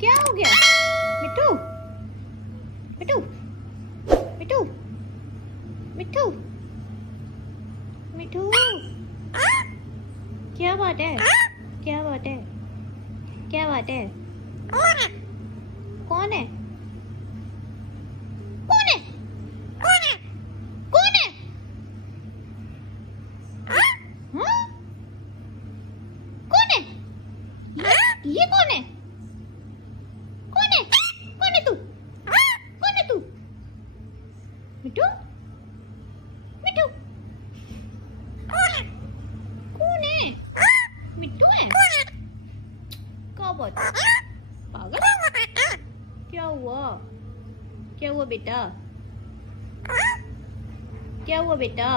क्या हो गया? मिट्टू मिट्टू मिट्टू मिट्टू मिट्टू, क्या बात है? क्या बात है? क्या बात है? कौन है? कौन है? कौन है? कौन है? हाँ? कौन है? ये कौन है? कौन है? कौन है तू? कौन है तू? मिट्टू मिट्टू, कौन है? मिट्टू है? क्या बात है? पागल, क्या हुआ? क्या हुआ बेटा? क्या हुआ बेटा?